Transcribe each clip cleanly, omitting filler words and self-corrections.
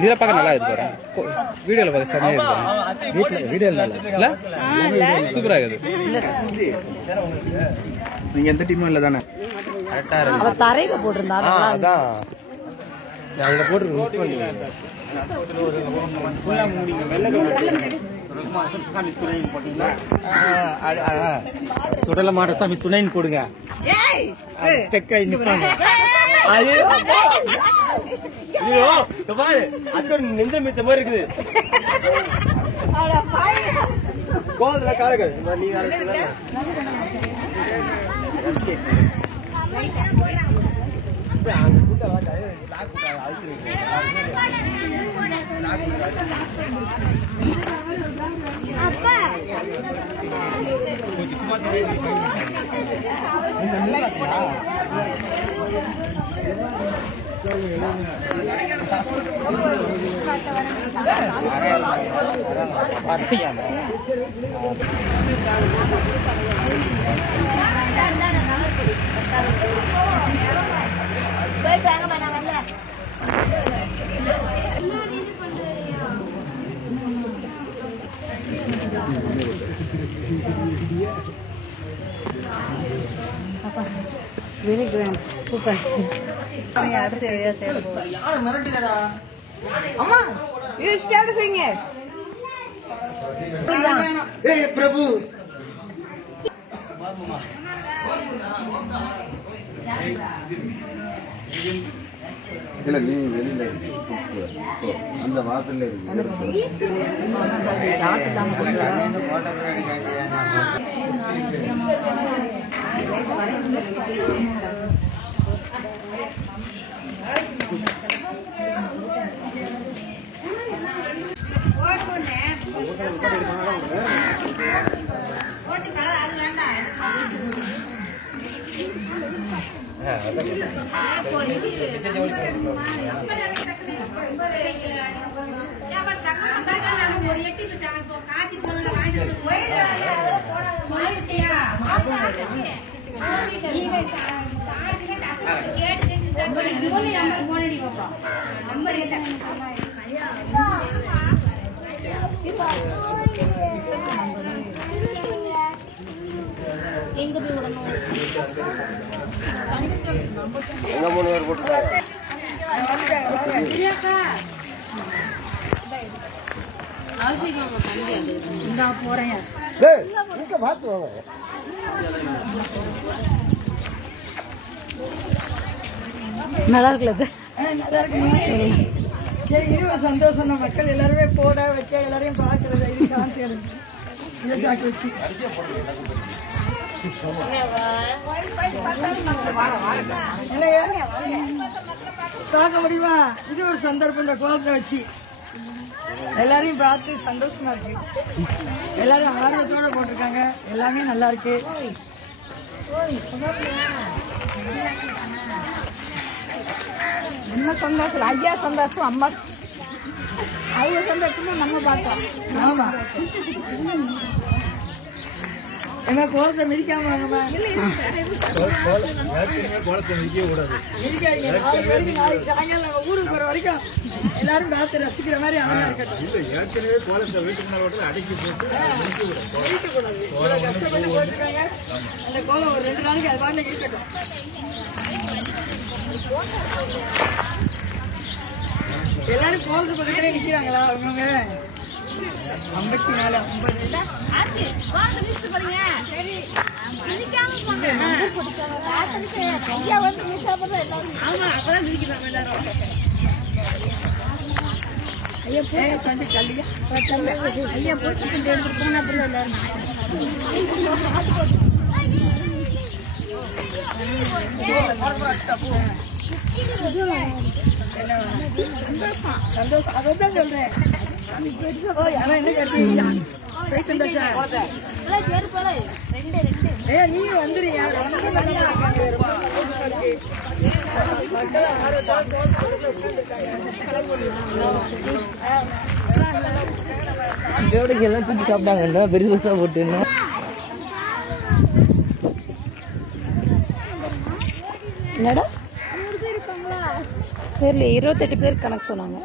இதுல பார்க்க நல்லா இருக்கு. வீடியோல பார்க்க செமையா இருக்கு. வீடியோல இல்ல சூப்பரா இருக்குது. நீங்க எந்த டீமும் இல்ல தானே? கரெக்டா இருக்கு. அவ தரையில போட்டுருந்தா அதான் அங்க போட்டு ஃபுல்லா மூடிங்க. சுடல மாட்ட சாமி துணைன்னு போடுங்க. ஸ்டெக்கை நிப்பாங்க. நெஞ்ச மிச்ச மாதிரி இருக்குது. கோதுல காரங்கள் வெரி குட் சூப்பர். அடுத்த ஏரியா தேட போறோம். யார் மிரட்டுறா? அம்மா யூ ஸ்டார்ட் சிங்கிங். ஏய் பிரபு இல்ல நீ வெளியில அந்த வாசல்ல இருக்கு. எங்க போய் விடணும்? எங்க 3 பேர் போட்டுட்டாங்க. நல்லா இருக்குல்ல? நல்லா இருக்கு. சரி, இது ஒரு சந்தோஷம். மக்கள் எல்லாருமே போட வைக்க எல்லாரையும் பார்க்கறது இது சான்ஸ் கிடைச்சு பார்க்க முடியுமா? இது ஒரு சந்தர்ப்பம். இந்த கோலத்தை வச்சு எல்லாரையும் பார்த்து சந்தோஷமா இருக்கு. எல்லாரும் ஆர்வத்தோட போட்டிருக்காங்க. எல்லாமே நல்லா இருக்கு. என்ன சந்தோஷம்? ஐயா சந்தோஷம், அம்மா அவங்க சந்தோஷமும் நம்ம பார்த்தோம். ஆமா, என்ன கோலத்தை மிதிக்காம வாங்கம்மா. கோலத்தை மிதிக்க கூடாது. மிதிக்காதீங்க. நாளைக்கு சாயங்காலம் ஊருக்கு போற வரைக்கும் எல்லாரும் பார்த்து ரசிக்கிற மாதிரி அழகா இருக்கட்டும். ஏற்கனவே கோலத்தை வீட்டுக்கு அடக்கி போட்டு கஷ்டப்பட்டு போட்டுருக்காங்க. அந்த கோலம் ஒரு 2 நாளைக்கு அது பாட்டுல இருக்கட்டும். எல்லாரும் கோலத்து பக்கத்திலே நிக்கிறாங்களா? அவங்க 54 ஐயா போச்சு போன அப்புறம் எல்லாரும் சந்தோஷம். அதான் சொல்றேன். நீ வந்துறியா? எல்லாம் தூக்கி சாப்பிட்டாங்க. பெருசா போட்டு என்னடா தெரியல 28 பேர் கணக்கு சொன்னாங்க.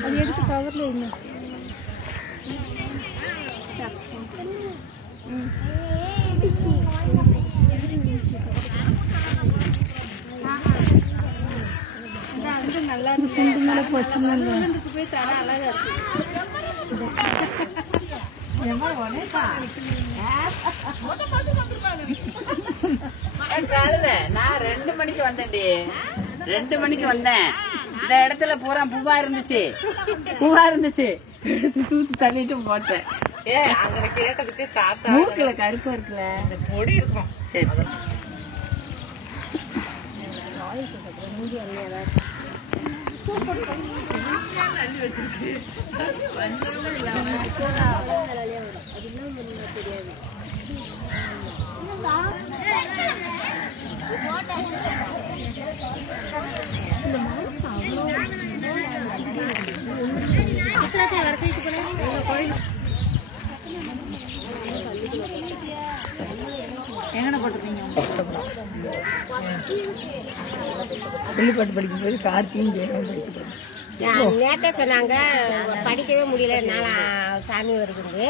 அது எடுத்து கவர்ல இருங்க. நல்லா இருக்கு. போய் தர அழகா இருக்கு. நான் 2 மணிக்கு வந்தேன்டி. 2 மணிக்கு வந்தேன். இந்த இடத்துல பூரா பூவா இருந்துச்சு. தூத்து தள்ளிட்டு போட்டேன். அங்க கேட்டதுக்கு தாத்தா மூக்குல கருப்பா இருக்குல்ல, பொடி இருக்கும். சரி சரி. அள்ளி வச்சிருக்கு. தெரியாது. பள்ளிப்பாட்டு படிக்கும் போது கார்த்தியும் நேற்றே சொன்னாங்க படிக்கவே முடியல, நான் சாமி வருது.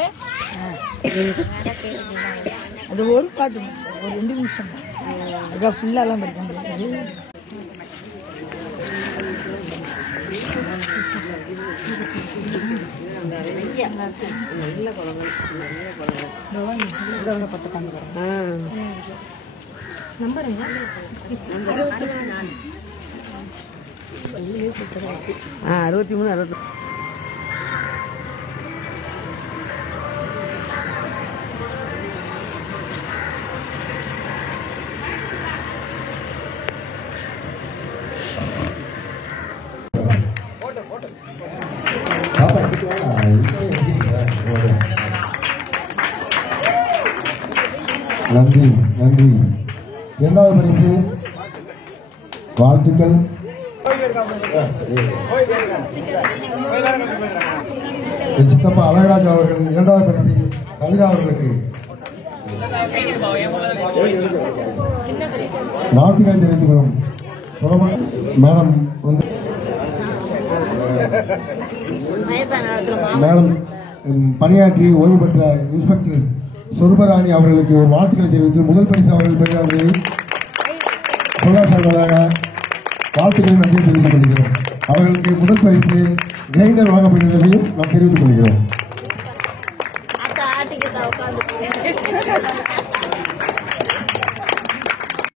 அது ஒரு பாட்டு, ஒரு 2 நிமிஷம் அதான் ஃபுல்லாலாம் படிக்க முடியாது. நம்பருங்க 63 நன்றி நன்றி. 2வது பரிசு வாழ்த்துக்கள். சித்தப்பா அழகராஜ் அவர்கள் 2வது பரிசு கவிதா அவர்களுக்கு வாழ்த்துக்கள் தெரிவித்துக் கொள்ளும். மேடம் வந்து மேடம் பணியாற்றி ஓய்வு பெற்ற இன்ஸ்பெக்டர் சொருபராணி அவர்களுக்கு ஒரு வாழ்த்துக்களை தெரிவித்து முதல் பரிசு அவர்கள் பெறுகிறார்கள். சொல்லாசார்களாக வாழ்த்துக்களை நன்றி தெரிவித்துக் கொள்கிறோம். அவர்களுக்கு முதல் பரிசு கிரைண்டர் வழங்கப்படுகிறதையும் நாம் தெரிவித்துக் கொள்கிறோம்.